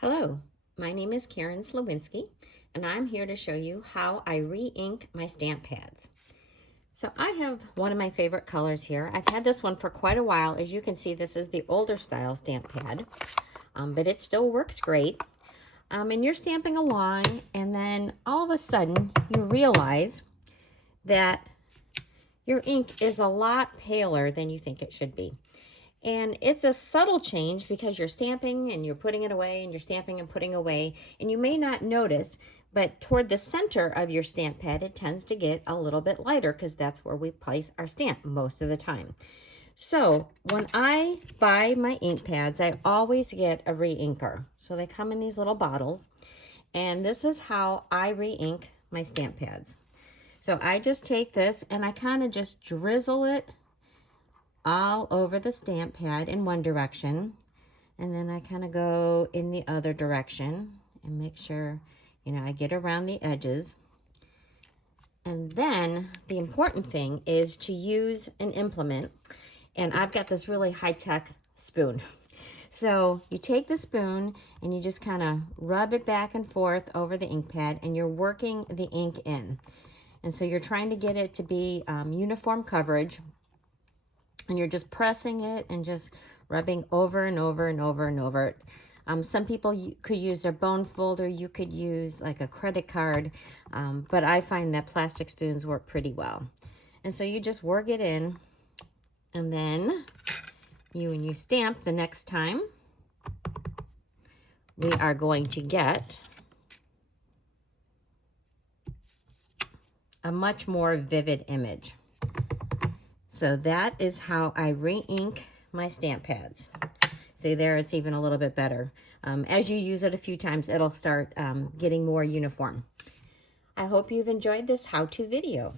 Hello, my name is Karen Sliwinski, and I'm here to show you how I re-ink my stamp pads. So I have one of my favorite colors here. I've had this one for quite a while. As you can see, this is the older style stamp pad, but it still works great. And you're stamping along, and then all of a sudden you realize that your ink is a lot paler than you think it should be. And it's a subtle change because you're stamping and you're putting it away and you're stamping and putting away, and you may not notice, but toward the center of your stamp pad, it tends to get a little bit lighter because that's where we place our stamp most of the time. So when I buy my ink pads, I always get a re-inker. So they come in these little bottles, and this is how I re-ink my stamp pads. So I just take this and I kind of just drizzle it all over the stamp pad in one direction, and then I kind of go in the other direction and make sure, I get around the edges. And then the important thing is to use an implement, and I've got this really high-tech spoon. So you take the spoon and you just kind of rub it back and forth over the ink pad, and you're working the ink in. And so you're trying to get it to be uniform coverage. And you're just pressing it and just rubbing over and over and over and over it. Some people could use their bone folder. You could use like a credit card. But I find that plastic spoons work pretty well. And so you just work it in. And then when you stamp the next time, we are going to get a much more vivid image. So that is how I re-ink my stamp pads. See there, it's even a little bit better. As you use it a few times, it'll start getting more uniform. I hope you've enjoyed this how-to video.